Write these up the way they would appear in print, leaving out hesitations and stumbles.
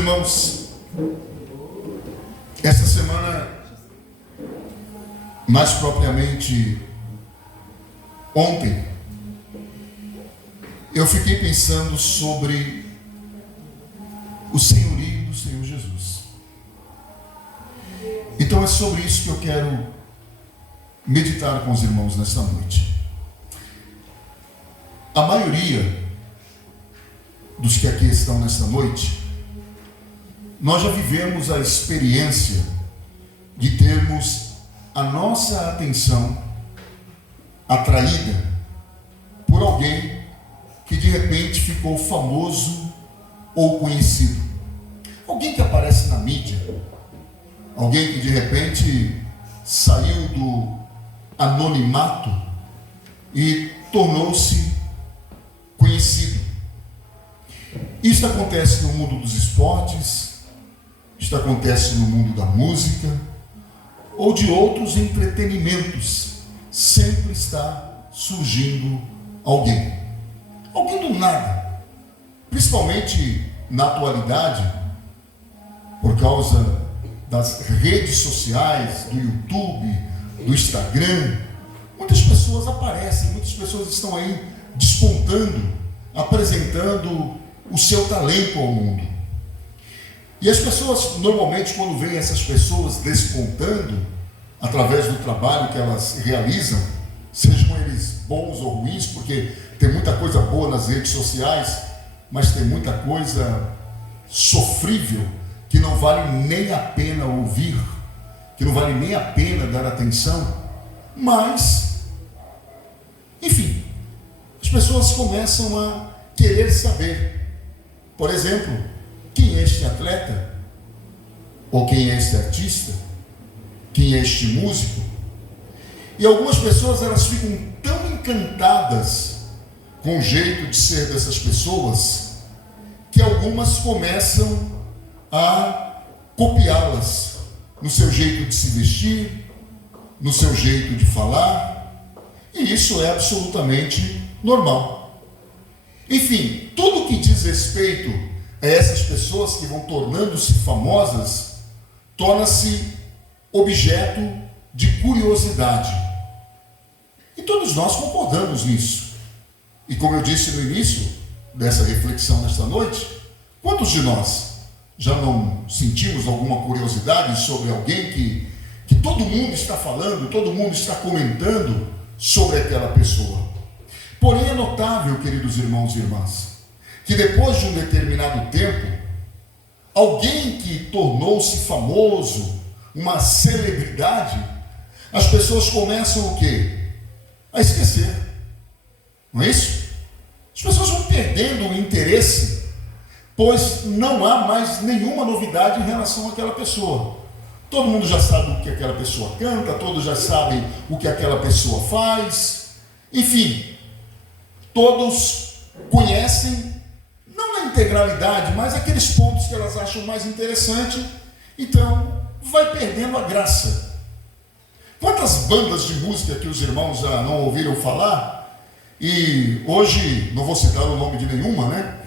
irmãos, essa semana, mais propriamente ontem, eu fiquei pensando sobre o senhorio do Senhor Jesus. Então é sobre isso que eu quero meditar com os irmãos nesta noite. A maioria dos que aqui estão nesta noite, nós já vivemos a experiência de termos a nossa atenção atraída por alguém que de repente ficou famoso ou conhecido. Alguém que aparece na mídia, alguém que de repente saiu do anonimato e tornou-se conhecido. Isso acontece no mundo dos esportes, isso acontece no mundo da música ou de outros entretenimentos. Sempre está surgindo alguém do nada, principalmente na atualidade, por causa das redes sociais, do YouTube, do Instagram. Muitas pessoas aparecem, muitas pessoas estão aí despontando, apresentando o seu talento ao mundo. E as pessoas, normalmente, quando veem essas pessoas despontando, através do trabalho que elas realizam, sejam eles bons ou ruins, porque tem muita coisa boa nas redes sociais, mas tem muita coisa sofrível, que não vale nem a pena ouvir, que não vale nem a pena dar atenção. Mas, enfim, as pessoas começam a querer saber. Por exemplo, quem é este atleta? Ou quem é este artista? Quem é este músico? E algumas pessoas, elas ficam tão encantadas com o jeito de ser dessas pessoas, que algumas começam a copiá-las no seu jeito de se vestir, no seu jeito de falar, e isso é absolutamente normal. Enfim, tudo que diz respeito a essas pessoas que vão tornando-se famosas, torna-se objeto de curiosidade. E todos nós concordamos nisso. E como eu disse no início dessa reflexão nesta noite, quantos de nós já não sentimos alguma curiosidade sobre alguém que todo mundo está falando, todo mundo está comentando sobre aquela pessoa? Porém é notável, queridos irmãos e irmãs, que depois de um determinado tempo, alguém que tornou-se famoso, uma celebridade, as pessoas começam o quê? A esquecer. Não é isso? As pessoas vão perdendo o interesse, pois não há mais nenhuma novidade em relação àquela pessoa. Todo mundo já sabe o que aquela pessoa canta, todos já sabem o que aquela pessoa faz, enfim, todos conhecem, não na integralidade, mas aqueles pontos que elas acham mais interessante, então vai perdendo a graça. Quantas bandas de música que os irmãos já não ouviram falar? E hoje, não vou citar o nome de nenhuma, né?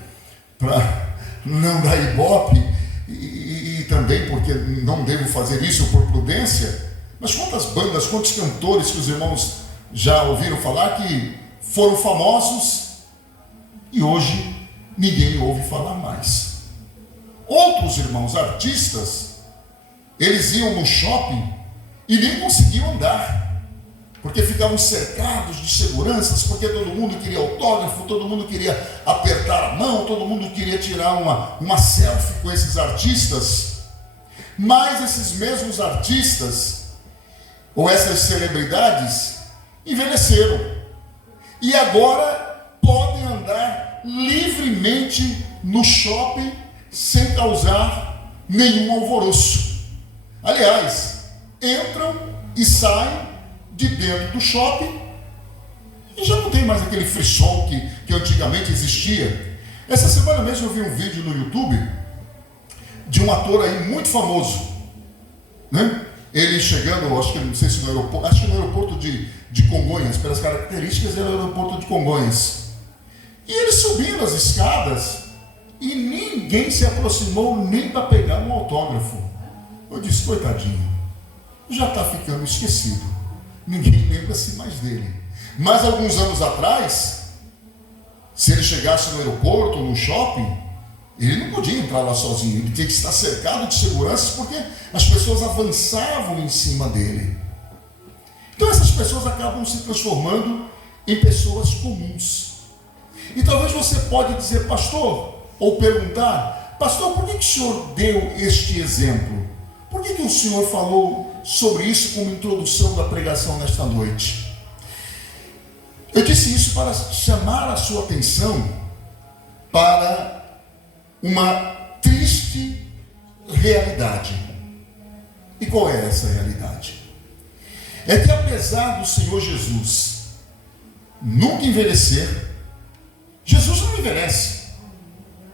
Para não dar ibope, e também porque não devo fazer isso por prudência, mas quantas bandas, quantos cantores que os irmãos já ouviram falar que foram famosos e hoje ninguém ouve falar mais. Outros irmãos, artistas, eles iam no shopping e nem conseguiam andar, porque ficavam cercados de seguranças, porque todo mundo queria autógrafo, todo mundo queria apertar a mão, todo mundo queria tirar uma selfie com esses artistas. Mas esses mesmos artistas, ou essas celebridades, envelheceram. E agora podem andar livremente no shopping sem causar nenhum alvoroço. Aliás, entram e saem de dentro do shopping e já não tem mais aquele frisson que antigamente existia. Essa semana mesmo eu vi um vídeo no YouTube de um ator aí muito famoso, né? Ele chegando, acho que não sei se no aeroporto, acho que no aeroporto de Congonhas, pelas características, era o aeroporto de Congonhas. E ele subindo as escadas e ninguém se aproximou nem para pegar um autógrafo. Eu disse, coitadinho, já está ficando esquecido, ninguém lembra-se mais dele. Mas alguns anos atrás, se ele chegasse no aeroporto ou no shopping, ele não podia entrar lá sozinho, ele tinha que estar cercado de seguranças, porque as pessoas avançavam em cima dele. Então essas pessoas acabam se transformando em pessoas comuns. E talvez você pode dizer, pastor, ou perguntar, pastor, por que o senhor deu este exemplo? Por que o senhor falou sobre isso como introdução da pregação nesta noite? Eu disse isso para chamar a sua atenção para uma triste realidade. E qual é essa realidade? É que apesar do Senhor Jesus nunca envelhecer, Jesus não envelhece,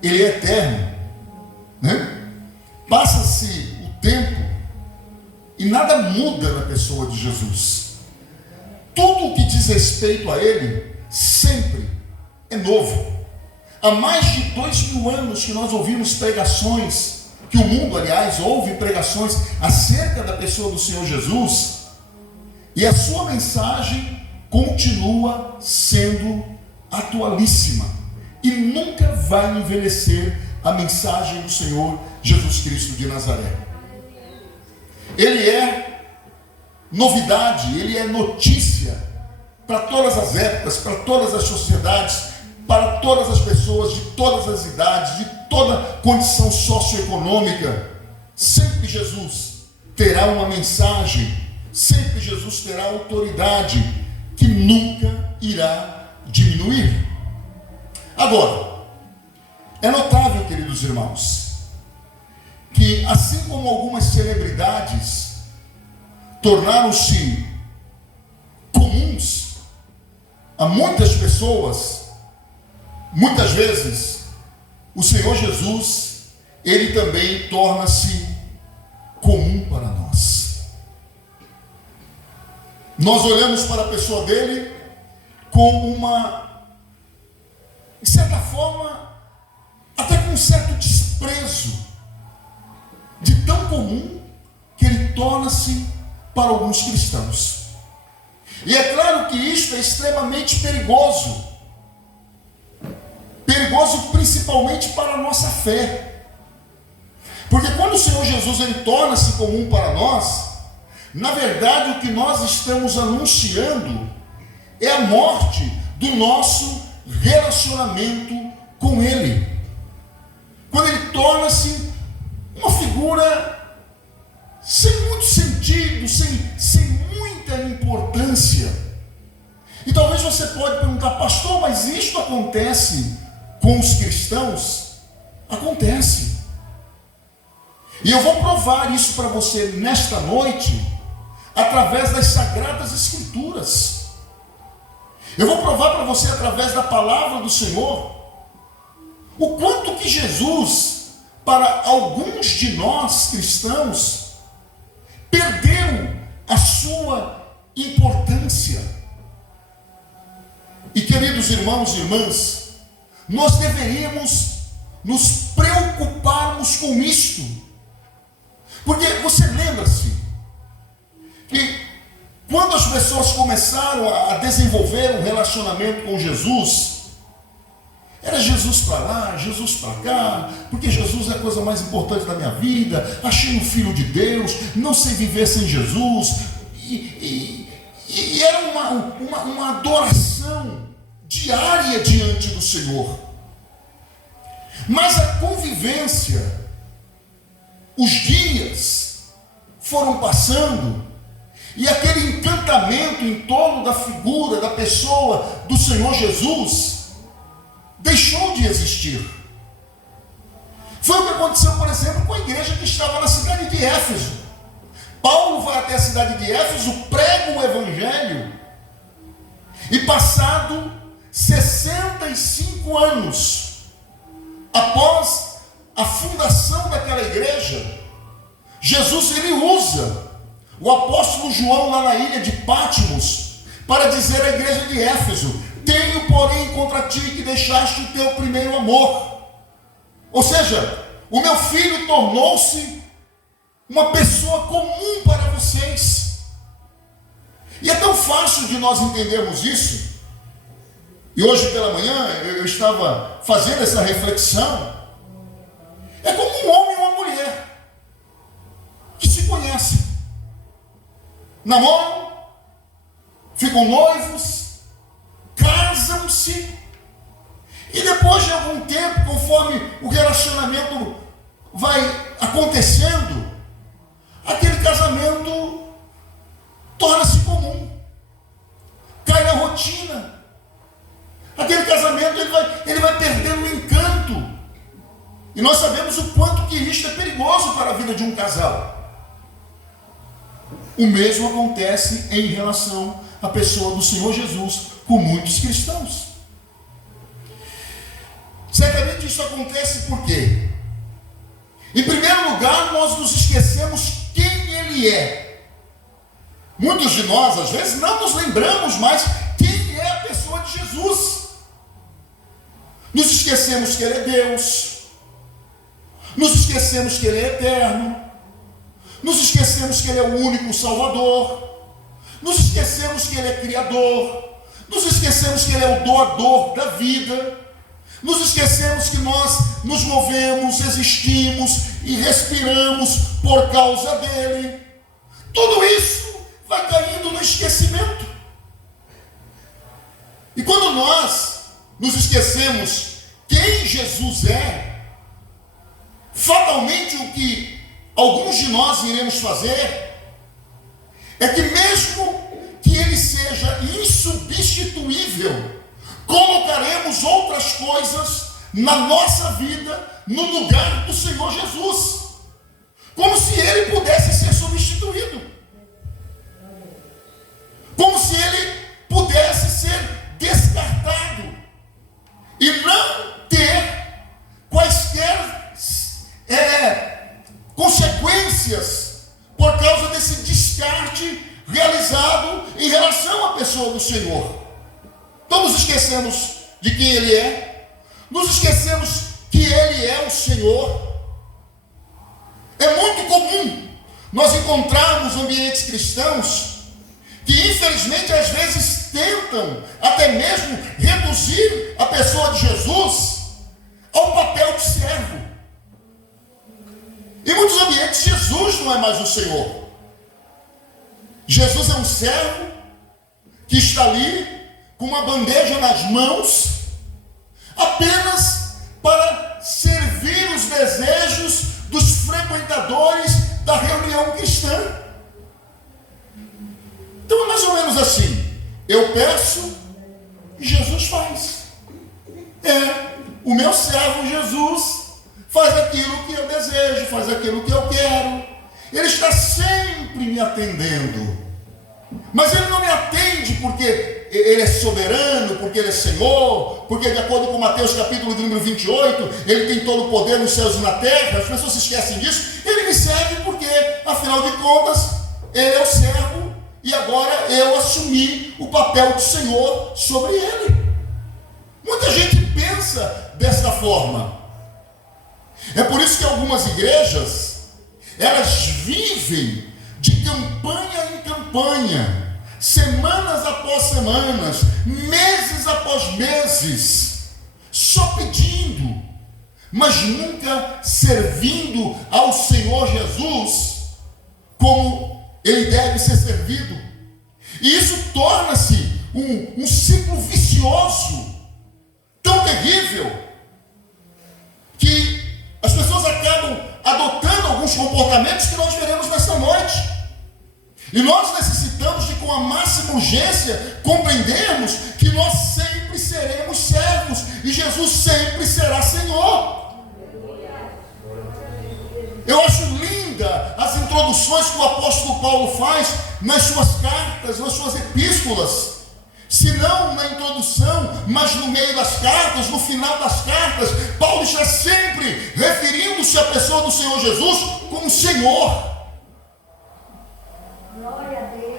ele é eterno, né? Passa-se o tempo e nada muda na pessoa de Jesus. Tudo o que diz respeito a ele sempre é novo. Há mais de 2000 anos que nós ouvimos pregações, que o mundo, aliás, ouve pregações acerca da pessoa do Senhor Jesus, e a sua mensagem continua sendo atualíssima e nunca vai envelhecer a mensagem do Senhor Jesus Cristo de Nazaré. Ele é novidade, ele é notícia para todas as épocas, para todas as sociedades, para todas as pessoas de todas as idades, de toda condição socioeconômica. Sempre Jesus terá uma mensagem, sempre Jesus terá autoridade que nunca irá diminuir. Agora, é notável, queridos irmãos, que assim como algumas celebridades tornaram-se comuns a muitas pessoas, muitas vezes o Senhor Jesus, ele também torna-se comum para nós. Nós olhamos para a pessoa dele com de certa forma, até com um certo desprezo, de tão comum que ele torna-se para alguns cristãos. E é claro que isto é extremamente perigoso. Perigoso principalmente para a nossa fé. Porque quando o Senhor Jesus ele torna-se comum para nós, na verdade o que nós estamos anunciando é a morte do nosso relacionamento com Ele. Quando Ele torna-se uma figura sem muito sentido, sem muita importância. E talvez você pode perguntar, pastor, mas isto acontece com os cristãos? Acontece. E eu vou provar isso para você nesta noite, através das Sagradas Escrituras. Eu vou provar para você, através da palavra do Senhor, o quanto que Jesus, para alguns de nós cristãos, perdeu a sua importância. E queridos irmãos e irmãs, nós deveríamos nos preocuparmos com isto. Porque você lembra-se que quando as pessoas começaram a desenvolver um relacionamento com Jesus, era Jesus para lá, Jesus para cá, porque Jesus é a coisa mais importante da minha vida, achei um filho de Deus, não sei viver sem Jesus, e era uma adoração diária diante do Senhor. Mas a convivência, os dias foram passando, e aquele encantamento em torno da figura, da pessoa do Senhor Jesus, deixou de existir. Foi o que aconteceu, por exemplo, com a igreja que estava na cidade de Éfeso. Paulo vai até a cidade de Éfeso, prega o evangelho, e passado 65 anos após a fundação daquela igreja, Jesus ele usa o apóstolo João lá na ilha de Patmos para dizer à igreja de Éfeso: tenho porém contra ti que deixaste o teu primeiro amor. Ou seja, o meu filho tornou-se uma pessoa comum para vocês. E é tão fácil de nós entendermos isso. E hoje pela manhã eu estava fazendo essa reflexão. É como um homem e uma mulher que se conhecem, namoram, ficam noivos, casam-se, e depois de algum tempo, conforme o relacionamento vai acontecendo, aquele casamento torna-se comum, cai na rotina. Aquele casamento ele vai perdendo o encanto. E nós sabemos o quanto que isto é perigoso para a vida de um casal. O mesmo acontece em relação à pessoa do Senhor Jesus com muitos cristãos. Certamente isso acontece por quê? Em primeiro lugar, nós nos esquecemos quem Ele é. Muitos de nós, às vezes, não nos lembramos mais quem é a pessoa de Jesus. Nos esquecemos que Ele é Deus. Nos esquecemos que Ele é eterno. Nos esquecemos que Ele é o único Salvador. Nos esquecemos que Ele é Criador. Nos esquecemos que Ele é o doador da vida. Nos esquecemos que nós nos movemos, existimos e respiramos por causa dEle. Tudo isso vai caindo no esquecimento. E quando nós nos esquecemos quem Jesus é, fatalmente o que alguns de nós iremos fazer é que, mesmo que Ele seja insubstituível, colocaremos outras coisas na nossa vida no lugar do Senhor Jesus, como se Ele pudesse ser substituído, como se Ele pudesse ser descartado e não ter quaisquer consequências por causa desse descarte realizado em relação à pessoa do Senhor. Então nos esquecemos de quem Ele é, nos esquecemos que Ele é o Senhor. É muito comum nós encontrarmos ambientes cristãos que infelizmente às vezes tentam até mesmo reduzir a pessoa de Jesus ao papel de servo. Em muitos ambientes Jesus não é mais o Senhor. Jesus é um servo que está ali com uma bandeja nas mãos apenas para servir os desejos dos frequentadores da reunião cristã. Então é mais ou menos assim: eu peço e Jesus faz. O meu servo Jesus faz aquilo que eu desejo, faz aquilo que eu quero. Ele está sempre me atendendo. Mas Ele não me atende porque Ele é soberano, porque Ele é Senhor, porque, de acordo com Mateus capítulo de número 28, Ele tem todo o poder nos céus e na terra. As pessoas se esquecem disso. Ele me serve porque, afinal de contas, Ele é o servo e agora eu assumi o papel do Senhor sobre Ele. Muita gente pensa desta forma. É por isso que algumas igrejas, elas vivem de campanha em campanha, semanas após semanas, meses após meses, só pedindo, mas nunca servindo ao Senhor Jesus como Ele deve ser servido. E isso torna-se um ciclo vicioso, tão terrível, que as pessoas acabam adotando alguns comportamentos que nós veremos nessa noite. E nós necessitamos de, com a máxima urgência, compreendermos que nós sempre seremos servos e Jesus sempre será Senhor. Eu acho linda as introduções que o apóstolo Paulo faz nas suas cartas, nas suas epístolas. Se não na introdução, mas no meio das cartas, no final das cartas, Paulo está sempre referindo-se à pessoa do Senhor Jesus como Senhor.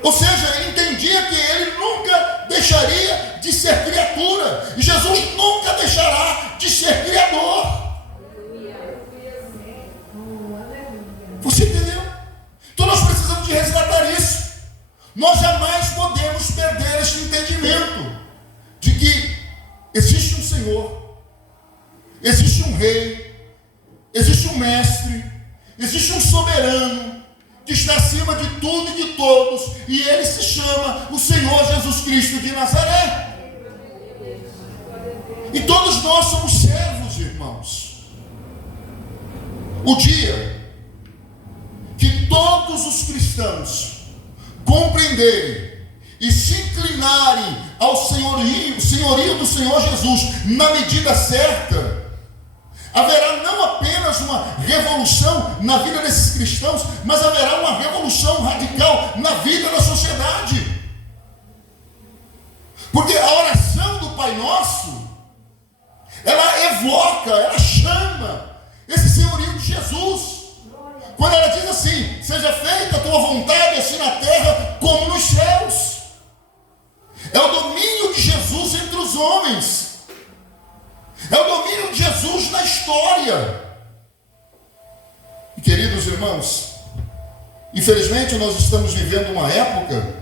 Ou seja, ele entendia que ele nunca deixaria de ser criatura, e Jesus nunca deixará de ser Criador. Nós jamais podemos perder este entendimento de que existe um Senhor, existe um Rei, existe um Mestre, existe um Soberano, que está acima de tudo e de todos, e Ele se chama o Senhor Jesus Cristo de Nazaré. E todos nós somos servos, irmãos. O dia que todos os cristãos compreenderem e se inclinarem ao senhorio do Senhor Jesus na medida certa, haverá não apenas uma revolução na vida desses cristãos, mas haverá uma revolução radical na vida da sociedade. Porque a oração do Pai Nosso, ela evoca, ela chama esse senhorio de Jesus. Quando ela diz assim: seja feita a tua vontade, assim na terra como nos céus. É o domínio de Jesus entre os homens. É o domínio de Jesus na história. E, queridos irmãos, infelizmente nós estamos vivendo uma época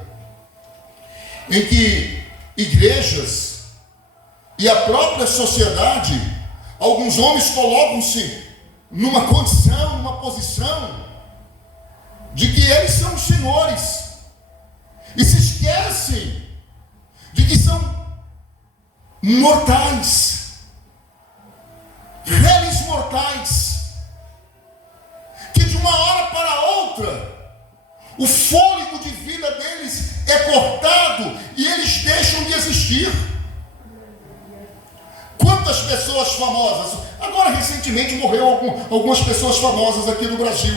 em que igrejas e a própria sociedade, alguns homens colocam-se numa condição, numa posição de que eles são os senhores, e se esquecem de que são mortais, réis mortais, que de uma hora para outra o fôlego de vida deles é cortado e eles deixam de existir. Quantas pessoas famosas, agora recentemente morreu algumas pessoas famosas aqui no Brasil.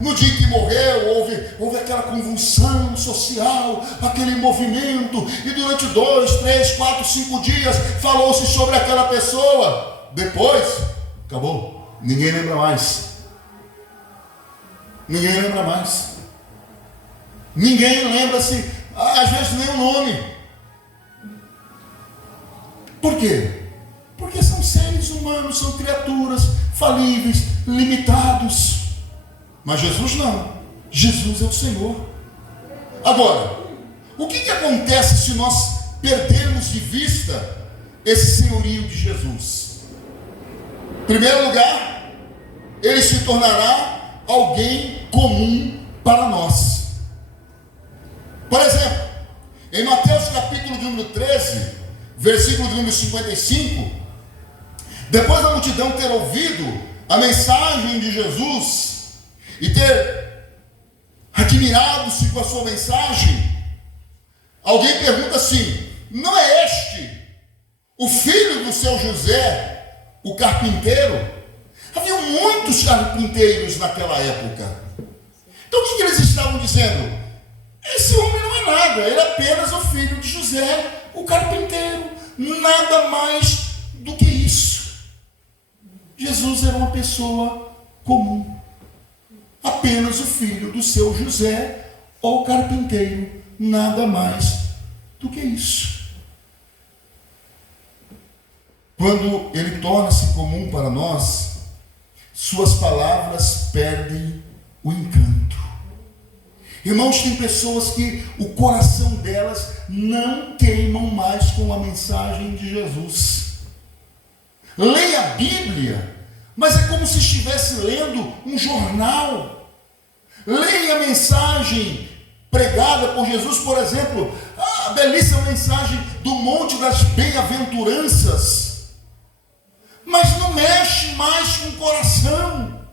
No dia que morreu, houve aquela convulsão social, aquele movimento, e durante 2, 3, 4, 5 dias falou-se sobre aquela pessoa. Depois, acabou, ninguém lembra mais. Ninguém lembra mais. Ninguém lembra-se, às vezes, nem o nome. Por quê? Porque são seres humanos, são criaturas falíveis, limitados. Mas Jesus não. Jesus é o Senhor. Agora, o que acontece se nós perdermos de vista esse senhorio de Jesus? Em primeiro lugar, ele se tornará alguém comum para nós. Por exemplo, em Mateus capítulo de número 13, versículo de número 55, depois da multidão ter ouvido a mensagem de Jesus e ter admirado-se com a sua mensagem, alguém pergunta assim: não é este o filho do seu José, o carpinteiro? Havia muitos carpinteiros naquela época. Então o que eles estavam dizendo? Esse homem não é nada, ele é apenas o filho de José, o carpinteiro, nada mais do que isso. Jesus era uma pessoa comum, apenas o filho do seu José, ou carpinteiro, nada mais do que isso. Quando ele torna-se comum para nós, suas palavras perdem o encanto. Irmãos, tem pessoas que o coração delas não queimam mais com a mensagem de Jesus. Leia a Bíblia, mas é como se estivesse lendo um jornal. Leia a mensagem pregada por Jesus, por exemplo, a belíssima mensagem do Monte das Bem-aventuranças, mas não mexe mais com o coração.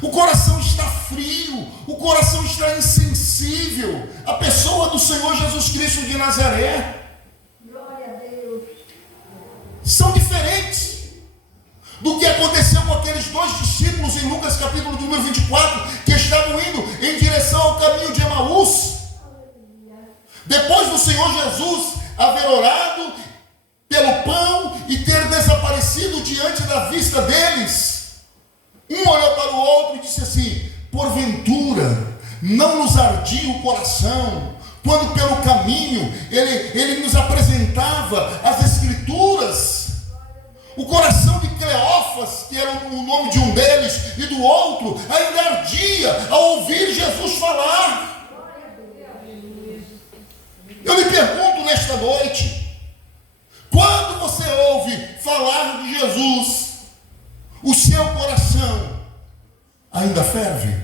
O coração está frio, o coração está insensível à pessoa do Senhor Jesus Cristo de Nazaré. Glória a Deus. São diferentes do que aconteceu com aqueles 2 discípulos em Lucas capítulo número 24, que estavam indo em direção ao caminho de Emaús. Depois do Senhor Jesus haver orado pelo pão e ter desaparecido diante da vista deles, um olhou para o outro e disse assim: porventura não nos ardia o coração quando pelo caminho ele nos apresentava as Escrituras? O coração de Cleófas, que era o nome de um deles, e do outro, ainda ardia ao ouvir Jesus falar. Eu lhe pergunto nesta noite, quando você ouve falar de Jesus, o seu coração ainda ferve?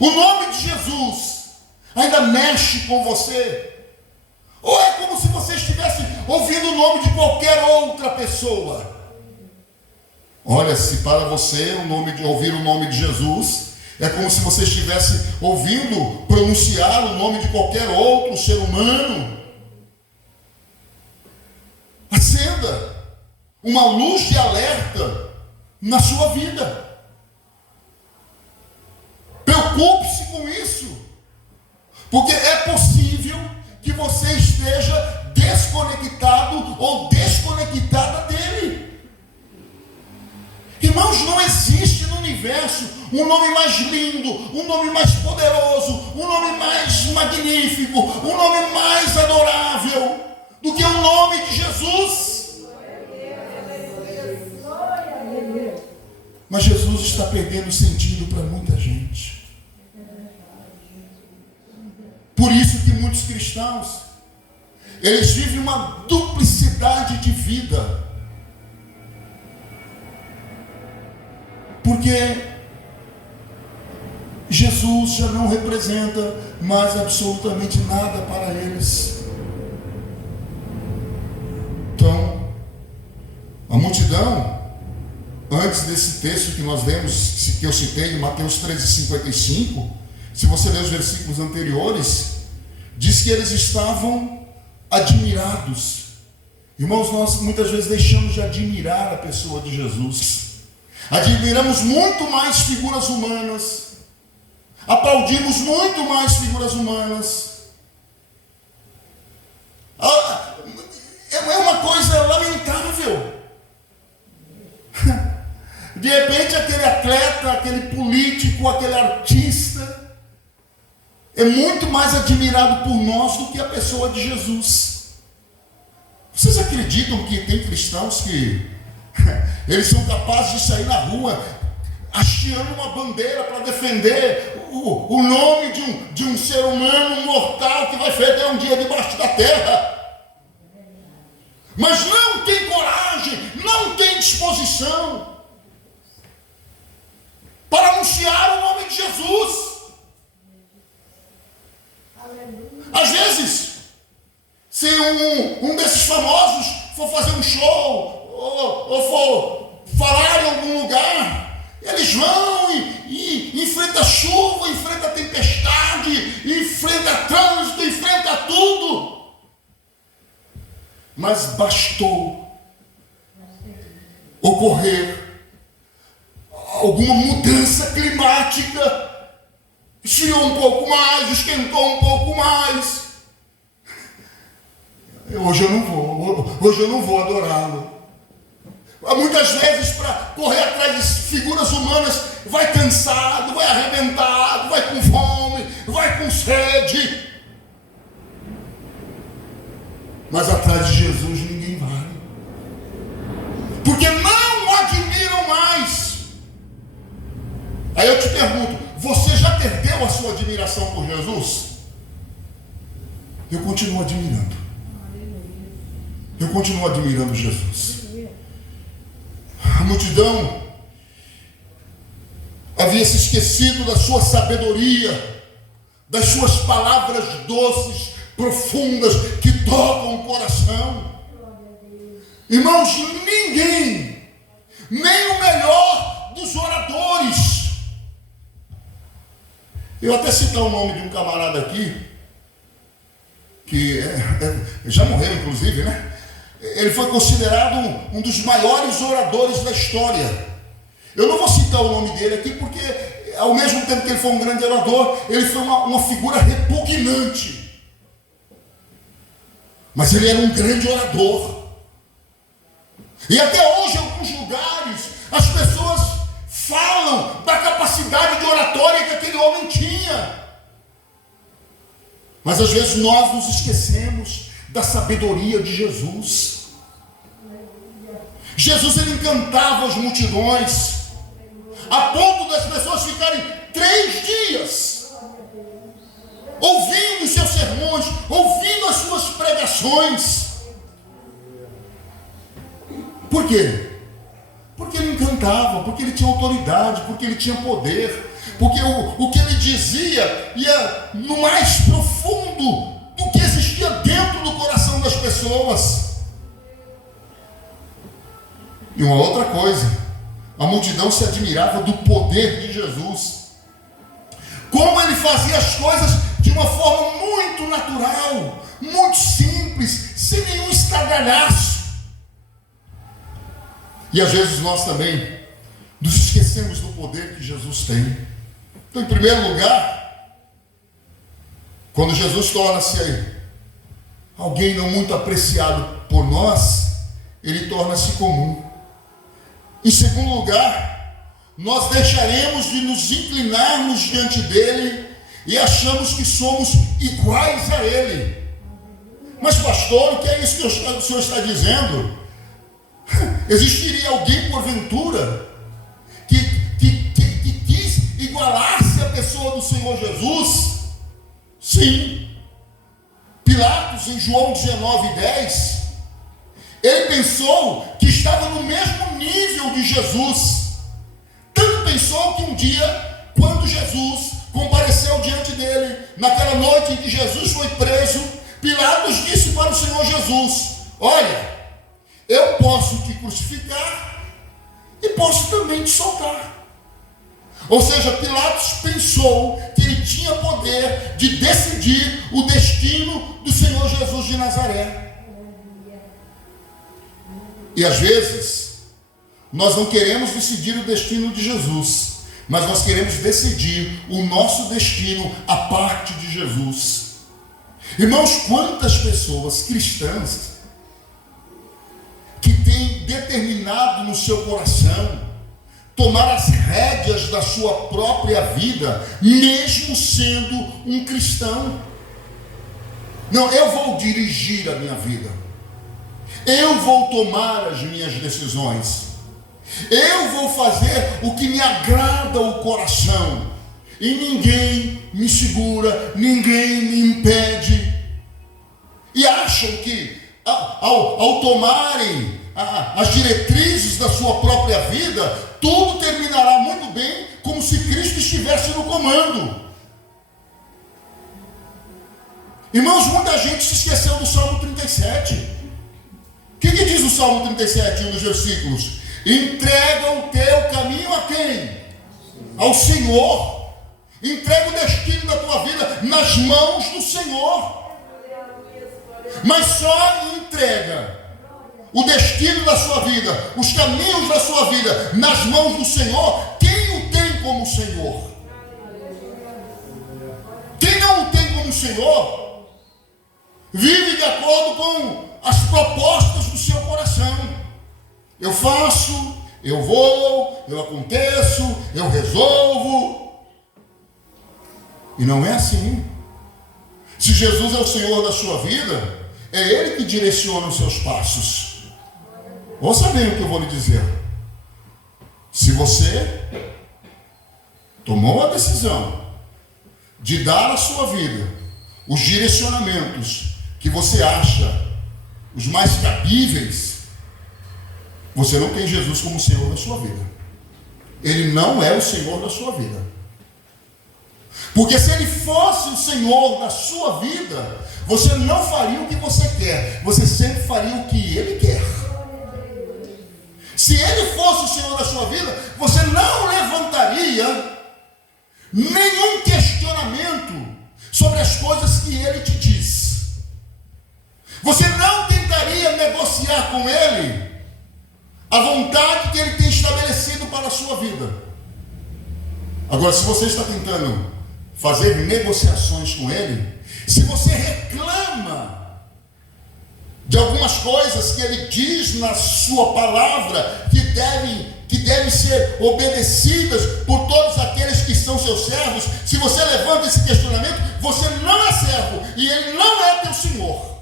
O nome de Jesus ainda mexe com você? Ou é como se você estivesse ouvindo o nome de qualquer outra pessoa? Olha, se para você ouvir o nome de Jesus é como se você estivesse ouvindo pronunciar o nome de qualquer outro ser humano. Acenda uma luz de alerta na sua vida. Preocupe-se com isso, porque é possível que você esteja desconectado ou desconectada dele. Irmãos, não existe no universo um nome mais lindo, um nome mais poderoso, um nome mais magnífico, um nome mais adorável do que o nome de Jesus. Mas Jesus está perdendo sentido para muita gente. Por isso que muitos cristãos, eles vivem uma duplicidade de vida. Porque Jesus já não representa mais absolutamente nada para eles. Então, a multidão, antes desse texto que nós lemos, que eu citei, em Mateus 13:55, se você ler os versículos anteriores, diz que eles estavam admirados. Irmãos, nós muitas vezes deixamos de admirar a pessoa de Jesus. Admiramos muito mais figuras humanas. Aplaudimos muito mais figuras humanas. É uma coisa lamentável. De repente aquele atleta, aquele político, aquele artista é muito mais admirado por nós do que a pessoa de Jesus. Vocês acreditam que tem cristãos que eles são capazes de sair na rua hasteando uma bandeira para defender o nome de um ser humano mortal que vai feder um dia debaixo da terra? Mas não tem coragem, não tem disposição para anunciar o nome de Jesus. Às vezes, se um desses famosos for fazer um show ou for falar em algum lugar, eles vão e enfrenta chuva, enfrenta tempestade, enfrenta trânsito, enfrenta tudo. Mas bastou ocorrer alguma mudança climática, esfriou um pouco mais, esquentou um pouco mais. Hoje eu não vou adorá-lo. Muitas vezes, para correr atrás de figuras humanas, vai cansado, vai arrebentado, vai com fome, vai com sede. Mas atrás de Jesus ninguém vai, porque não admiram mais. Aí eu te pergunto, você já perdeu a sua admiração por Jesus? Eu continuo admirando. Eu continuo admirando Jesus. A multidão havia se esquecido da sua sabedoria, das suas palavras doces, profundas, que tocam o coração. Irmãos, ninguém, nem o melhor dos oradores. Eu até citar o nome de um camarada aqui, que já morreu inclusive, né? Ele foi considerado um dos maiores oradores da história. Eu não vou citar o nome dele aqui, porque ao mesmo tempo que ele foi um grande orador, ele foi uma figura repugnante. Mas ele era um grande orador. E até hoje, em alguns lugares, as pessoas falam da capacidade de oratória que aquele homem tinha. Mas às vezes nós nos esquecemos da sabedoria de Jesus. Jesus, ele encantava as multidões, a ponto das pessoas ficarem 3 dias ouvindo os seus sermões, ouvindo as suas pregações. Por quê? Porque ele encantava, porque ele tinha autoridade, porque ele tinha poder, porque o que ele dizia ia no mais profundo do que existia dentro do coração das pessoas. E uma outra coisa, a multidão se admirava do poder de Jesus, como ele fazia as coisas de uma forma muito natural, muito simples, sem nenhum estardalhaço. E às vezes nós também nos esquecemos do poder que Jesus tem. Então, em primeiro lugar, quando Jesus torna-se alguém não muito apreciado por nós, ele torna-se comum. Em segundo lugar, nós deixaremos de nos inclinarmos diante dele e achamos que somos iguais a ele. Mas pastor, o que é isso que o senhor está dizendo? Existiria alguém porventura que quis igualar-se à pessoa do Senhor Jesus? Sim. Pilatos, em João 19:10, ele pensou que estava no mesmo nível de Jesus. Tanto pensou que um dia, quando Jesus compareceu diante dele, naquela noite em que Jesus foi preso, Pilatos disse para o Senhor Jesus: olha, eu posso te crucificar e posso também te soltar. Ou seja, Pilatos pensou que ele tinha poder de decidir o destino do Senhor Jesus de Nazaré. E às vezes, nós não queremos decidir o destino de Jesus, mas nós queremos decidir o nosso destino à parte de Jesus. Irmãos, quantas pessoas cristãs que têm determinado no seu coração tomar as rédeas da sua própria vida, mesmo sendo um cristão. Não, eu vou dirigir a minha vida, eu vou tomar as minhas decisões, eu vou fazer o que me agrada o coração, e ninguém me segura, ninguém me impede. E acham que ao tomarem as diretrizes da sua própria vida, tudo terminará muito bem, como se Cristo estivesse no comando. Irmãos, muita gente se esqueceu do Salmo 37. O que diz o Salmo 37, um dos versículos? Entrega o teu caminho a quem? Ao Senhor. Entrega o destino da tua vida nas mãos do Senhor. Mas só entrega o destino da sua vida, os caminhos da sua vida nas mãos do Senhor quem o tem como Senhor. Quem não o tem como Senhor vive de acordo com as propostas do seu coração. Eu faço, eu vou, eu aconteço, eu resolvo. E não é assim. Se Jesus é o Senhor da sua vida, é Ele que direciona os seus passos. Ouça bem o que eu vou lhe dizer. Se você tomou a decisão de dar à sua vida os direcionamentos que você acha os mais cabíveis, você não tem Jesus como Senhor da sua vida. Ele não é o Senhor da sua vida. Porque se Ele fosse o Senhor da sua vida, você não faria o que você quer, você sempre faria o que Ele quer. Se Ele fosse o Senhor da sua vida, você não levantaria nenhum questionamento sobre as coisas que Ele te diz. Você não tentaria negociar com Ele a vontade que Ele tem estabelecido para a sua vida. Agora, se você está tentando fazer negociações com Ele, se você reclama de algumas coisas que Ele diz na sua palavra que devem ser obedecidas por todos aqueles que são seus servos, se você levanta esse questionamento, você não é servo e Ele não é teu Senhor.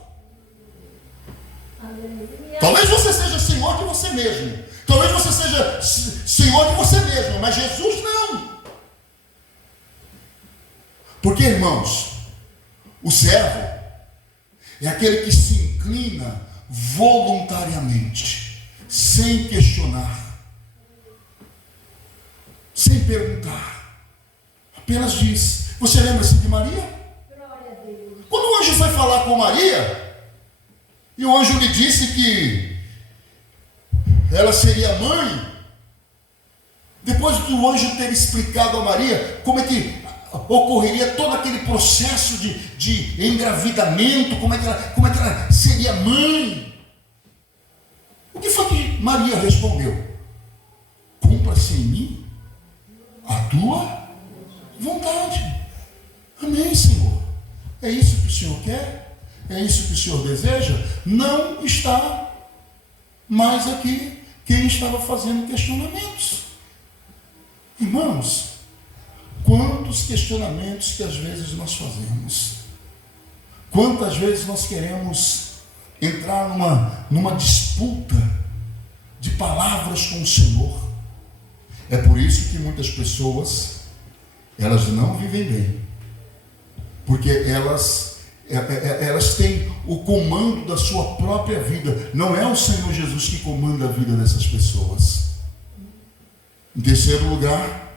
Talvez você seja senhor de você mesmo. Talvez você seja senhor de você mesmo, mas Jesus não. Porque, irmãos, o servo é aquele que se inclina voluntariamente, sem questionar, sem perguntar, apenas diz. Você lembra-se de Maria? Quando o anjo foi falar com Maria, e o anjo lhe disse que ela seria mãe, depois do anjo ter explicado a Maria como é que ocorreria todo aquele processo de engravidamento, como é que ela seria mãe, o que foi que Maria respondeu? Cumpra-se em mim a tua vontade. Amém, Senhor. É isso que o Senhor quer? É isso que o Senhor deseja? Não está mais aqui quem estava fazendo questionamentos. Irmãos, quantos questionamentos que às vezes nós fazemos, quantas vezes nós queremos entrar numa disputa de palavras com o Senhor. É por isso que muitas pessoas, elas não vivem bem, porque elas têm o comando da sua própria vida. Não é o Senhor Jesus que comanda a vida dessas pessoas. Em terceiro lugar,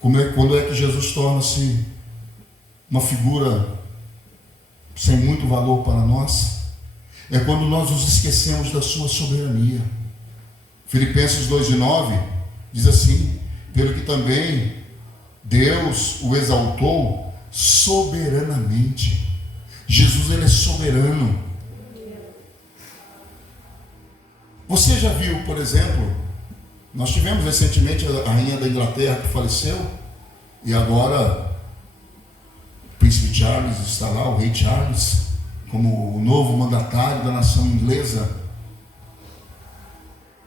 quando é que Jesus torna-se uma figura sem muito valor para nós? É quando nós nos esquecemos da sua soberania. Filipenses 2:9 diz assim: pelo que também Deus o exaltou soberanamente. Jesus, ele é soberano. Você já viu, por exemplo, nós tivemos recentemente a rainha da Inglaterra que faleceu, e agora o príncipe Charles está lá, o rei Charles, como o novo mandatário da nação inglesa.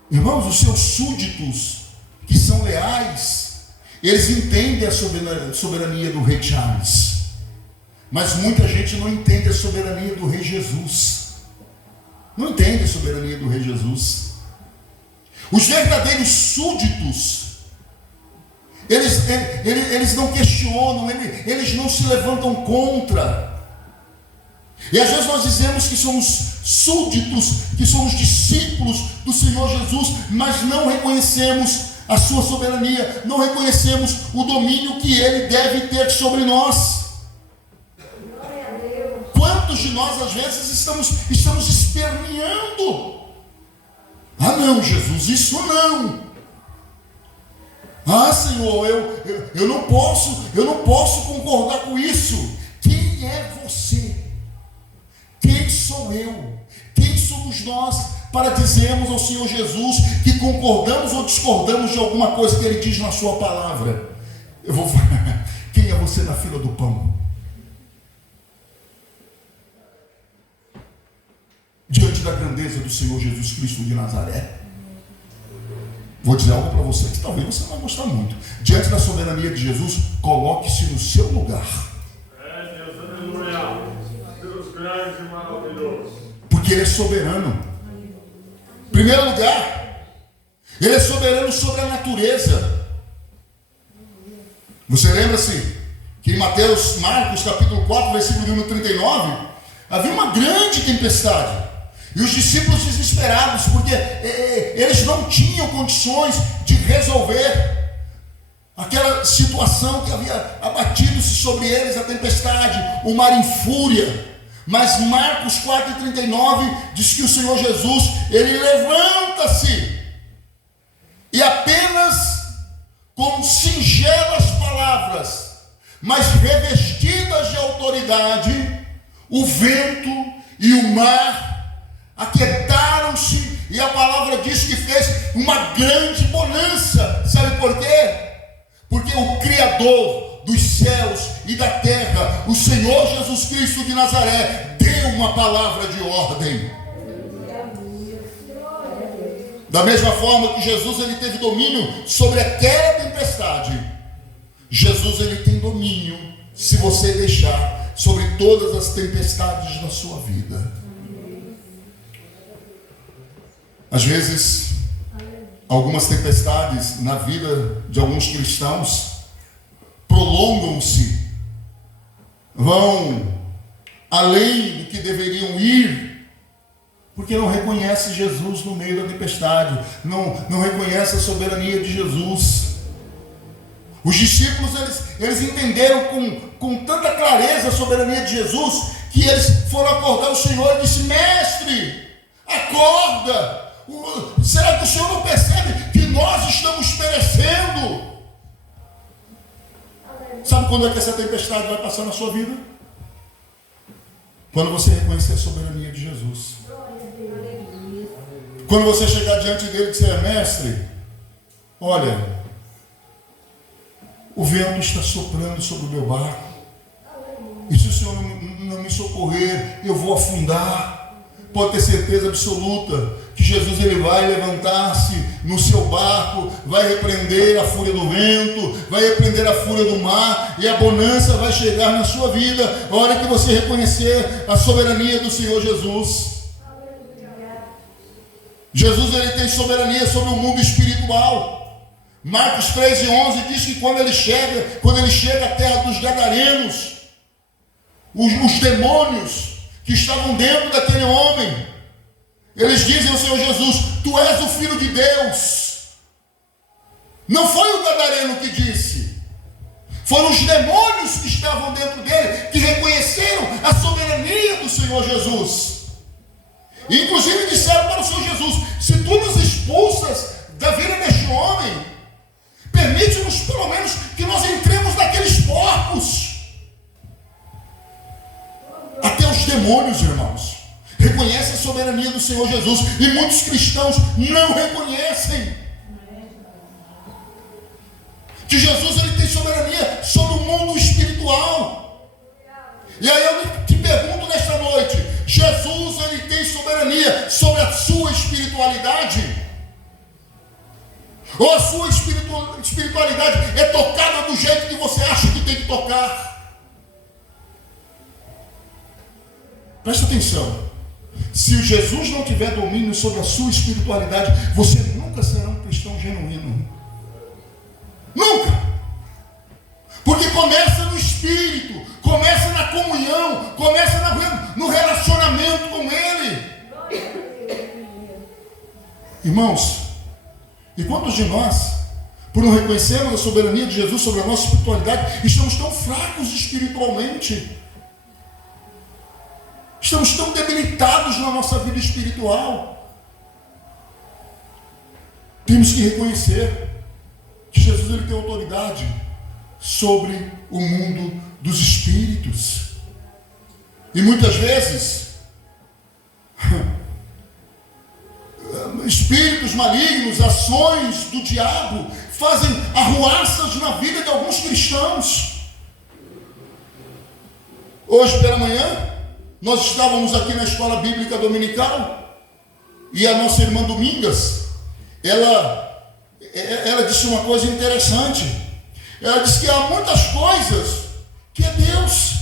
Irmãos, os seus súditos, que são leais, eles entendem a soberania do rei Charles, mas muita gente não entende a soberania do rei Jesus. Não entende a soberania do rei Jesus. Os verdadeiros súditos, eles não questionam, eles não se levantam contra. E às vezes nós dizemos que somos súditos, que somos discípulos do Senhor Jesus, mas não reconhecemos a sua soberania, não reconhecemos o domínio que Ele deve ter sobre nós. Quantos de nós às vezes estamos esperneando? Ah não, Jesus, isso não. Ah Senhor, eu não posso concordar com isso. Quem é você? Quem sou eu? Quem somos nós para dizermos ao Senhor Jesus que concordamos ou discordamos de alguma coisa que Ele diz na sua palavra? Eu vou falar, quem é você na fila do pão? Diante da grandeza do Senhor Jesus Cristo de Nazaré, vou dizer algo para você que talvez você não vai gostar muito. Diante da soberania de Jesus, coloque-se no seu lugar. Deus, aleluia. Deus grande e maravilhoso. Porque Ele é soberano. Em primeiro lugar, Ele é soberano sobre a natureza. Você lembra-se que em Marcos capítulo 4, versículo número 39, havia uma grande tempestade. E os discípulos desesperados, porque eles não tinham condições de resolver aquela situação que havia abatido-se sobre eles, a tempestade, o mar em fúria. Mas Marcos 4,39 diz que o Senhor Jesus, Ele levanta-se e apenas com singelas palavras, mas revestidas de autoridade, o vento e o mar aquietaram-se, e a palavra diz que fez uma grande bonança. Sabe por quê? Porque o Criador dos céus e da terra, o Senhor Jesus Cristo de Nazaré, deu uma palavra de ordem. Da mesma forma que Jesus, ele teve domínio sobre aquela tempestade, Jesus, ele tem domínio, se você deixar, sobre todas as tempestades da sua vida. Às vezes, algumas tempestades na vida de alguns cristãos prolongam-se, vão além do que deveriam ir, porque não reconhece Jesus no meio da tempestade, não reconhece a soberania de Jesus. Os discípulos, eles entenderam com tanta clareza a soberania de Jesus, que eles foram acordar o Senhor e disse: mestre, acorda, será que o Senhor não percebe que nós estamos perecendo? Sabe quando é que essa tempestade vai passar na sua vida? Quando você reconhecer a soberania de Jesus. Quando você chegar diante dele e disser: mestre, olha, o vento está soprando sobre o meu barco, e se o Senhor não me socorrer, eu vou afundar. Pode ter certeza absoluta que Jesus, ele vai levantar-se no seu barco, vai repreender a fúria do vento, vai repreender a fúria do mar, e a bonança vai chegar na sua vida a hora que você reconhecer a soberania do Senhor Jesus. Jesus, ele tem soberania sobre o mundo espiritual. Marcos 13:11 diz que quando ele chega à terra dos Gadarenos, os demônios que estavam dentro daquele homem, eles dizem ao Senhor Jesus: tu és o Filho de Deus. Não foi o gadareno que disse, foram os demônios que estavam dentro dele, que reconheceram a soberania do Senhor Jesus. E inclusive disseram para o Senhor Jesus: se tu nos expulsas da vida deste homem, permite-nos pelo menos que nós entremos naqueles porcos. Até os demônios, irmãos, reconhecem a soberania do Senhor Jesus, e muitos cristãos não reconhecem que Jesus, ele tem soberania sobre o mundo espiritual. E aí eu te pergunto nesta noite: Jesus, ele tem soberania sobre a sua espiritualidade? Ou a sua espiritualidade é tocada do jeito que você acha que tem que tocar? Presta atenção. Se o Jesus não tiver domínio sobre a sua espiritualidade, você nunca será um cristão genuíno. Nunca. Porque começa no espírito, começa na comunhão, começa no relacionamento com Ele. Irmãos, e quantos de nós, por não reconhecermos a soberania de Jesus sobre a nossa espiritualidade, estamos tão fracos espiritualmente? Estamos tão debilitados na nossa vida espiritual. Temos que reconhecer que Jesus, ele tem autoridade sobre o mundo dos espíritos. E muitas vezes espíritos malignos, ações do diabo fazem arruaças na vida de alguns cristãos. Hoje pela manhã nós estávamos aqui na escola bíblica dominical, e a nossa irmã Domingas, ela disse uma coisa interessante. Ela disse que há muitas coisas que é Deus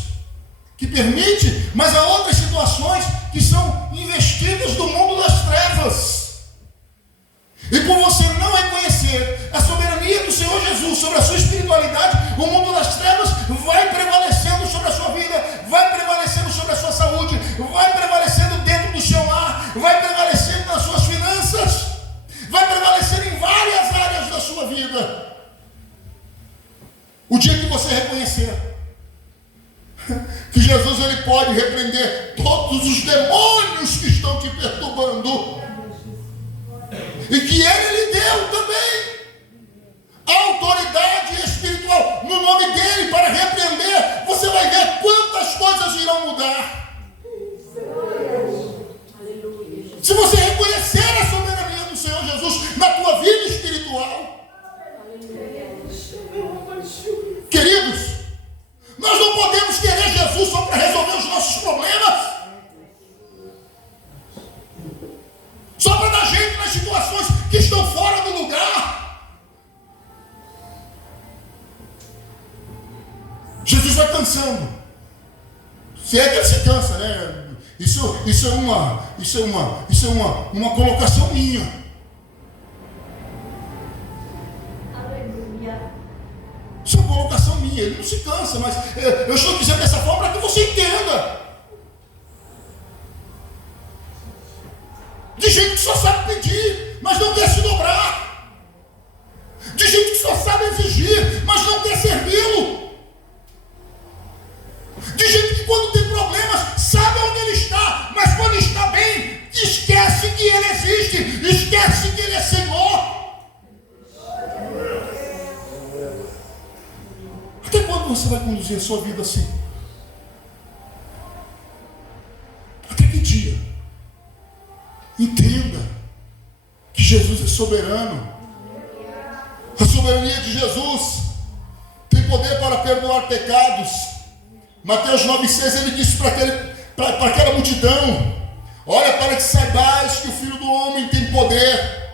que permite, mas há outras situações que são investidas do mundo das trevas. E por você não reconhecer a soberania do Senhor Jesus sobre a sua espiritualidade, o mundo das trevas vai prevalecendo sobre a sua vida, vai prevalecendo sobre a sua saúde, vai prevalecendo dentro do seu lar, vai prevalecendo nas suas finanças, vai prevalecer em várias áreas da sua vida. O dia que você reconhecer que Jesus, ele pode repreender todos os demônios que estão te perturbando, e que ele lhe deu também a autoridade espiritual no nome dele para repreender, você vai ver quantas coisas irão mudar. Se você reconhecer a soberania do Senhor Jesus na tua vida espiritual. Queridos, nós não podemos querer Jesus só para resolver os nossos problemas, só para dar jeito nas situações que estão fora do lugar. Jesus vai cansando. Se é que ele se cansa, né? Isso é uma colocação minha. Aleluia. Isso é uma colocação minha. Ele não se cansa, mas eu estou dizendo dessa forma para que você entenda. De gente que só sabe pedir, mas não quer se dobrar. De gente que só sabe exigir, mas não quer servi-lo. De gente que quando tem problemas, sabe onde ele está, mas quando está bem, esquece que ele existe, esquece que ele é Senhor. Até quando você vai conduzir a sua vida assim? Até que dia? Entenda que Jesus é soberano. A soberania de Jesus tem poder para perdoar pecados. Mateus 9,6 ele disse para aquela multidão: olha, para que saibais que o Filho do Homem tem poder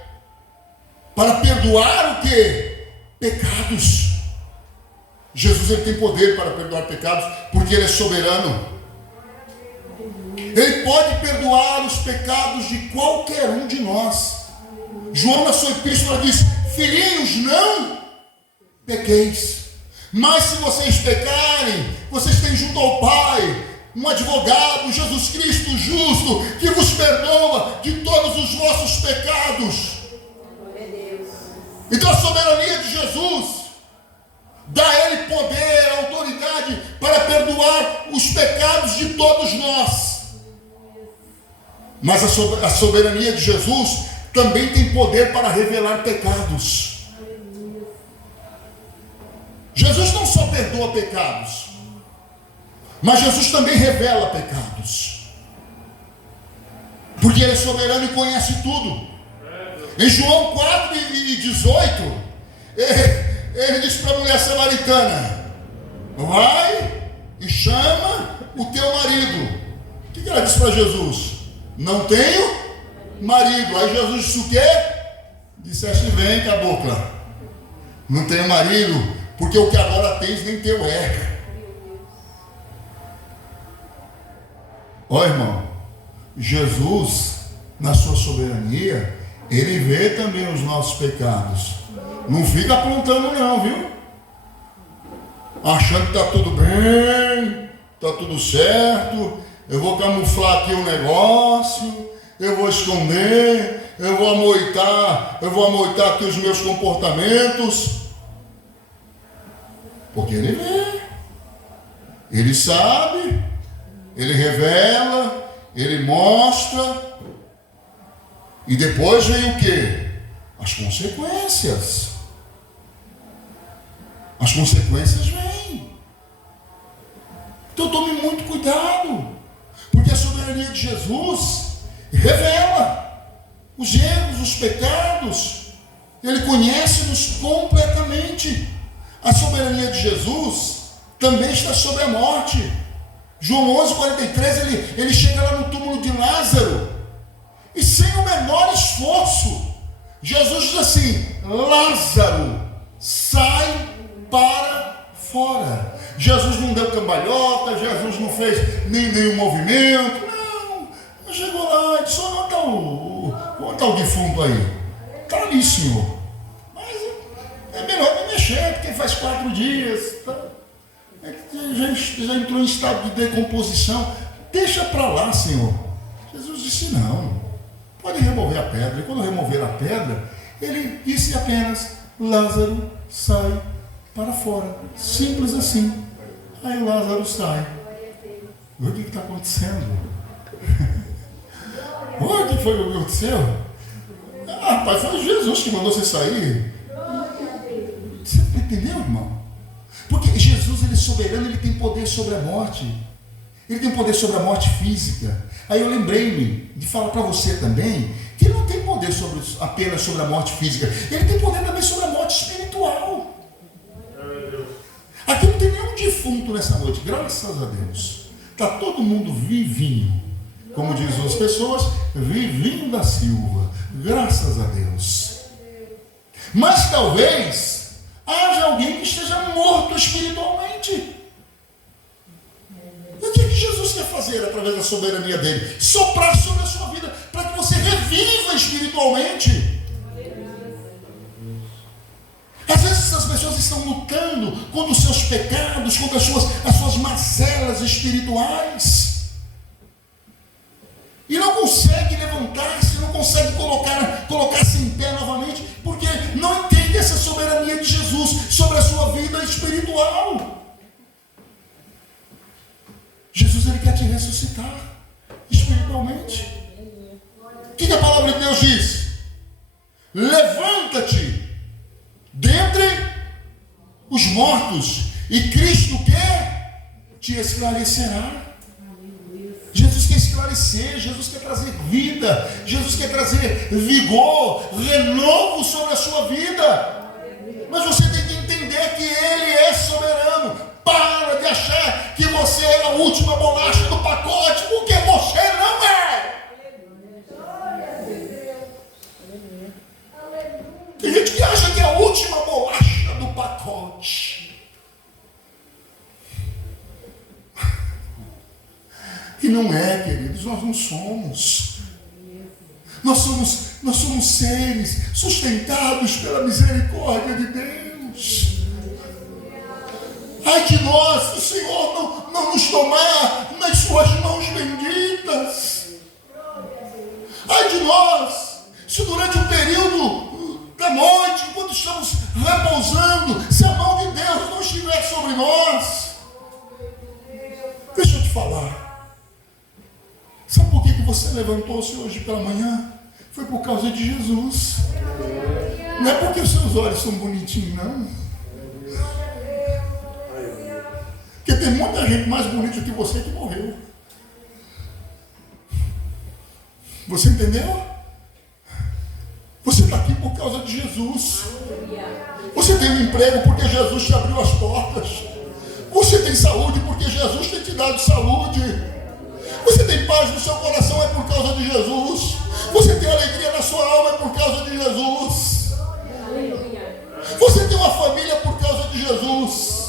para perdoar o quê? Pecados. Jesus ele tem poder para perdoar pecados, porque ele é soberano. Ele pode perdoar os pecados de qualquer um de nós. João na sua epístola diz: filhinhos, não pequeis. Mas se vocês pecarem, vocês têm junto ao Pai um advogado, Jesus Cristo justo, que vos perdoa de todos os vossos pecados. Então a soberania de Jesus dá a Ele poder, autoridade para perdoar os pecados de todos nós. Mas a soberania de Jesus também tem poder para revelar pecados. Jesus não só perdoa pecados, mas Jesus também revela pecados, porque Ele é soberano e conhece tudo. Em João 4:18, ele diz para a mulher samaritana: vai e chama o teu marido. O que ela disse para Jesus? Não tenho marido. Aí Jesus disse o quê? Disseste: vem, cabocla, não tenho marido, porque o que agora tens nem teu é. Ó irmão, Jesus, na sua soberania, Ele vê também os nossos pecados. Não fica apontando não, viu? Achando que está tudo bem, está tudo certo, eu vou camuflar aqui o negócio, eu vou esconder, eu vou amoitar aqui os meus comportamentos. Porque Ele vê, Ele sabe, Ele revela, Ele mostra, e depois vem o quê? As consequências. As consequências vêm. Então tome muito cuidado, porque a soberania de Jesus revela os erros, os pecados. Ele conhece-nos completamente. A soberania de Jesus também está sobre a morte. João 11:43, ele chega lá no túmulo de Lázaro, e sem o menor esforço, Jesus diz assim: Lázaro, sai para fora. Jesus não deu cambalhota, Jesus não fez nenhum movimento, não, chegou lá e disse: onde está o defunto aí? Está ali, Senhor, mas é melhor não mexer, porque faz 4 dias, já entrou em estado de decomposição, deixa para lá, Senhor. Jesus disse: não, pode remover a pedra. E quando remover a pedra, ele disse apenas: Lázaro, sai para fora. Simples assim. Aí Lázaro sai. O que está acontecendo? O que foi que aconteceu? Rapaz, foi Jesus que mandou você sair. Você entendeu, irmão? Porque Jesus, ele é soberano, ele tem poder sobre a morte. Ele tem poder sobre a morte física. Aí eu lembrei-me de falar para você também que ele não tem poder apenas sobre a morte física. Ele tem poder também sobre a morte espiritual. Aqui não tem nenhum defunto nessa noite, graças a Deus. Está todo mundo vivinho. Como dizem as pessoas, vivinho da Silva. Graças a Deus. Mas talvez haja alguém que esteja morto espiritualmente. E o que Jesus quer fazer através da soberania dele? Soprar sobre a sua vida, para que você reviva espiritualmente. Às vezes as pessoas estão lutando contra os seus pecados, contra as suas mazelas espirituais, e não consegue levantar-se, não consegue colocar-se em pé novamente, porque não entende essa soberania de Jesus sobre a sua vida espiritual. Jesus, ele quer te ressuscitar espiritualmente. O que a palavra de Deus diz? Levanta-te dentre os mortos, e Cristo quer te esclarecerá. Jesus quer esclarecer, Jesus quer trazer vida, Jesus quer trazer vigor, renovo sobre a sua vida. Mas você tem que entender que Ele é soberano. Para de achar que você é a última bolacha do pacote, porque você não é. Tem gente que acha que é a última bolacha do pacote. E não é, queridos, nós não somos. Nós somos seres sustentados pela misericórdia de Deus. Ai de nós, o Senhor não nos tomar nas suas mãos benditas. Ai de nós, se durante o período da noite, enquanto estamos repousando, se a mão de Deus não estiver sobre nós. Deixa eu te falar. Sabe por que você levantou-se hoje pela manhã? Foi por causa de Jesus. Não é porque os seus olhos são bonitinhos, não. Porque tem muita gente mais bonita que você que morreu. Você entendeu? Você está aqui por causa de Jesus. Você tem um emprego porque Jesus te abriu as portas. Você tem saúde porque Jesus tem te dado saúde. Você tem paz no seu coração, é por causa de Jesus. Você tem alegria na sua alma, é por causa de Jesus. Você tem uma família por causa de Jesus.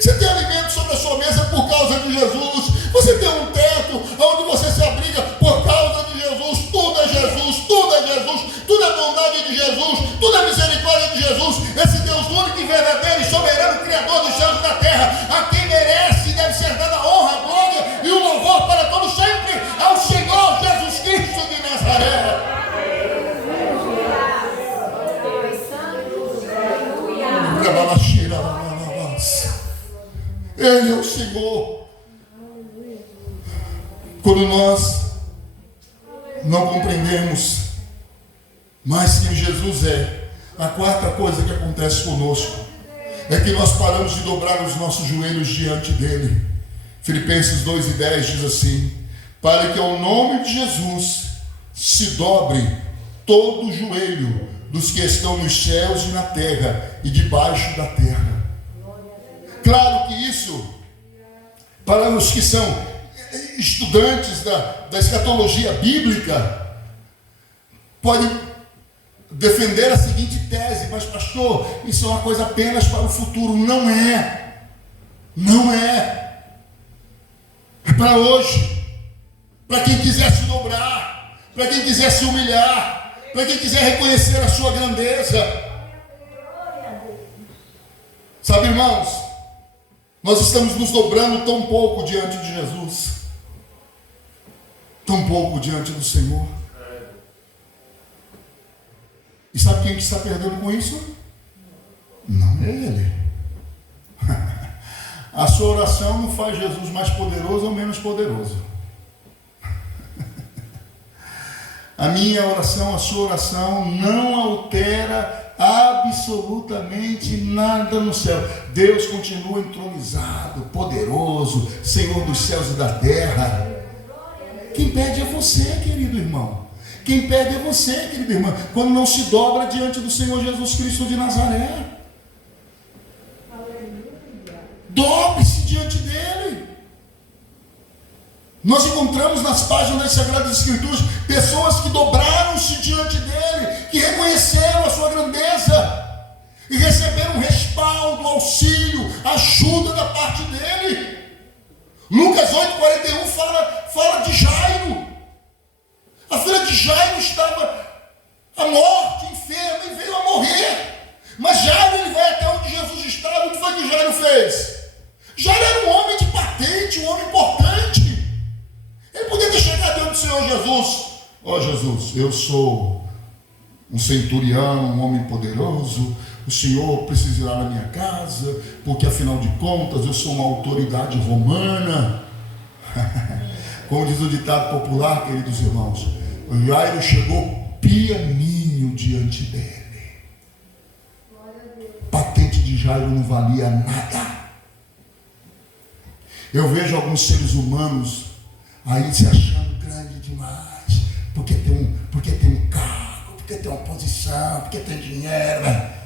Você tem alimento sobre a sua mesa por causa de Jesus. Você tem um teto onde você se abriga por causa de Jesus. Tudo é Jesus, tudo é Jesus, tudo é bondade de Jesus, tudo é misericórdia de Jesus. Esse Deus único e verdadeiro e soberano, Criador dos céus e da terra, a quem merece e deve ser dada a honra, a glória e o louvor para todo sempre, ao Senhor Jesus Cristo de Nazaré. Ele é o Senhor. Quando nós não compreendemos mais quem Jesus é, a quarta coisa que acontece conosco é que nós paramos de dobrar os nossos joelhos diante dele. Filipenses 2:10 diz assim: para que ao nome de Jesus se dobre todo o joelho dos que estão nos céus e na terra e debaixo da terra. Claro que isso, para os que são estudantes da escatologia bíblica, pode defender a seguinte tese: mas pastor, isso é uma coisa apenas para o futuro. Não é. Não é. É para hoje. Para quem quiser se dobrar, para quem quiser se humilhar, para quem quiser reconhecer a sua grandeza. Sabe, irmãos, nós estamos nos dobrando tão pouco diante de Jesus, tão pouco diante do Senhor. E sabe quem está perdendo com isso? Não é Ele. A sua oração não faz Jesus mais poderoso ou menos poderoso. A minha oração, a sua oração não altera absolutamente nada no céu. Deus continua entronizado, poderoso, Senhor dos céus e da terra. Quem perde é você, querido irmão. Quem perde é você, querida irmã, quando não se dobra diante do Senhor Jesus Cristo de Nazaré. Dobre-se diante dele. Nós encontramos nas páginas das Sagradas Escrituras pessoas que dobraram-se diante dele, que reconheceram a sua grandeza e receberam respaldo, auxílio, ajuda da parte dele. Lucas 8,41 fala de Jairo. A filha de Jairo estava à morte, enferma, e veio a morrer. Mas Jairo, ele vai até onde Jesus estava. O que foi que Jairo fez? Jairo era um homem de patente, um homem importante. Ele podia ter chegado diante do Senhor Jesus. Ó Jesus, eu sou um centurião, um homem poderoso. O Senhor precisa ir lá na minha casa, porque afinal de contas eu sou uma autoridade romana. Como diz o ditado popular, queridos irmãos, Jairo chegou pianinho diante dele. Patente de Jairo não valia nada. Eu vejo alguns seres humanos aí se achando grande demais, porque tem um cargo, porque tem uma posição, porque tem dinheiro.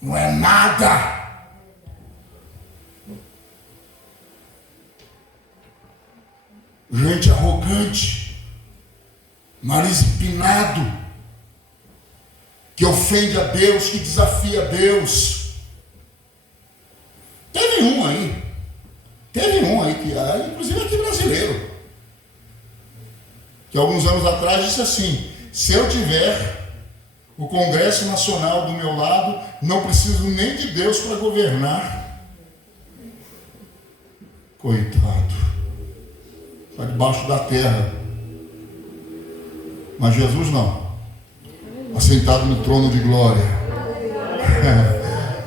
Não é nada. Gente arrogante, nariz empinado, que ofende a Deus, que desafia a Deus. Teve um aí que, inclusive aqui brasileiro, que alguns anos atrás disse assim: se eu tiver o Congresso Nacional do meu lado, não preciso nem de Deus para governar. Coitado, está debaixo da terra. Mas Jesus não, assentado no trono de glória,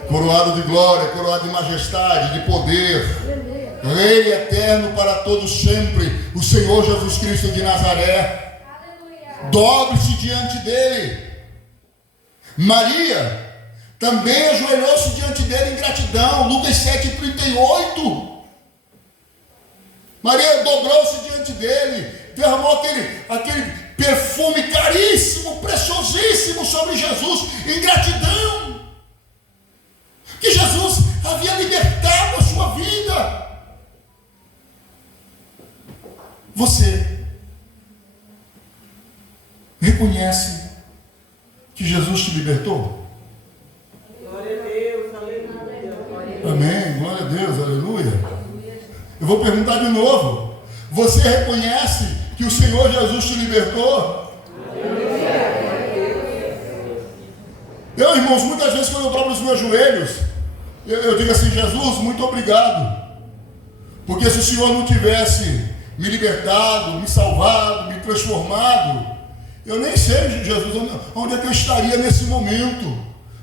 coroado de glória, coroado de majestade, de poder, Rei eterno para todos sempre, o Senhor Jesus Cristo de Nazaré. Dobre-se diante dele. Maria também ajoelhou-se diante dele em gratidão. Lucas 7,38. Maria dobrou-se diante dele, derramou aquele perfume caríssimo, preciosíssimo sobre Jesus, em gratidão, que Jesus havia libertado a sua vida. Você reconhece que Jesus te libertou? Glória a Deus, aleluia. Amém, glória a Deus, aleluia. Eu vou perguntar de novo. Você reconhece que o Senhor Jesus te libertou? Eu, irmãos, muitas vezes quando eu dobro os meus joelhos, eu digo assim: Jesus, muito obrigado. Porque se o Senhor não tivesse me libertado, me salvado, me transformado, eu nem sei, Jesus, onde é que eu estaria nesse momento.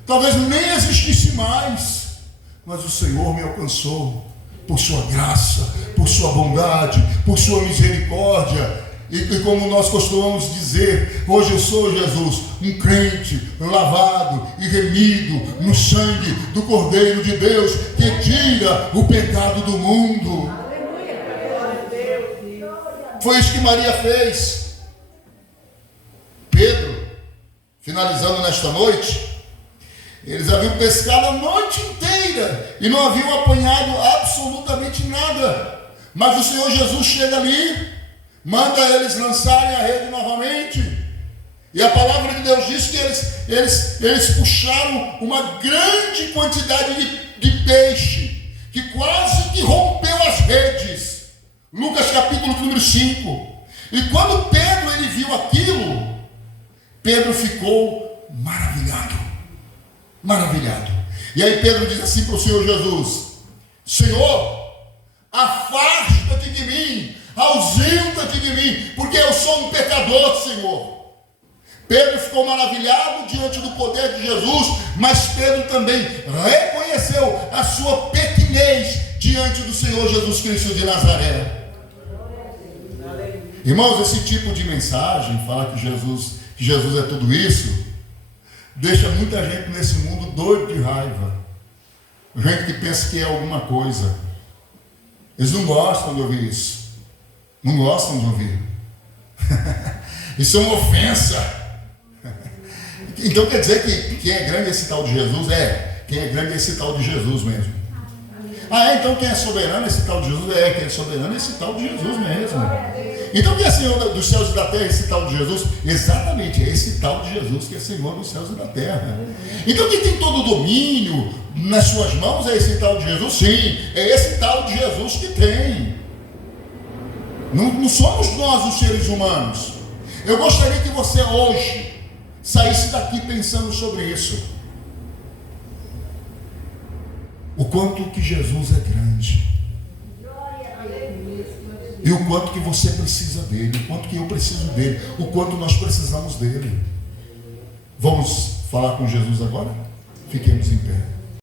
Talvez nem existisse mais. Mas o Senhor me alcançou por sua graça, por sua bondade, por sua misericórdia. E como nós costumamos dizer, hoje eu sou, Jesus, um crente lavado e remido no sangue do Cordeiro de Deus, que tira o pecado do mundo. Foi isso que Maria fez. Pedro, finalizando nesta noite, eles haviam pescado a noite inteira e não haviam apanhado absolutamente nada. Mas o Senhor Jesus chega ali, manda eles lançarem a rede novamente. E a palavra de Deus diz que eles puxaram uma grande quantidade de peixe, que quase que rompeu as redes. Lucas capítulo número 5. E quando Pedro ele viu aquilo, Pedro ficou maravilhado. E aí Pedro diz assim para o Senhor Jesus: Senhor, afasta-te de mim, ausenta-te de mim, porque eu sou um pecador, Senhor. Pedro ficou maravilhado diante do poder de Jesus, mas Pedro também reconheceu a sua pequenez diante do Senhor Jesus Cristo de Nazaré. Irmãos, esse tipo de mensagem, falar que Jesus é tudo isso, deixa muita gente nesse mundo doido de raiva. Gente que pensa que é alguma coisa. Eles não gostam de ouvir isso. Não gostam de ouvir. Isso é uma ofensa. Então quer dizer que quem é grande é esse tal de Jesus? Quem é grande é esse tal de Jesus mesmo. Então quem é soberano é esse tal de Jesus? Quem é soberano é esse tal de Jesus mesmo. Então quem é Senhor dos céus e da terra é esse tal de Jesus? Exatamente, é esse tal de Jesus que é Senhor dos céus e da terra. Então quem tem todo o domínio nas suas mãos é esse tal de Jesus? Sim, é esse tal de Jesus que tem. Não somos nós os seres humanos. Eu gostaria que você hoje saísse daqui pensando sobre isso. O quanto que Jesus é grande. E o quanto que você precisa dele. O quanto que eu preciso dele. O quanto nós precisamos dele. Vamos falar com Jesus agora? Fiquemos em pé.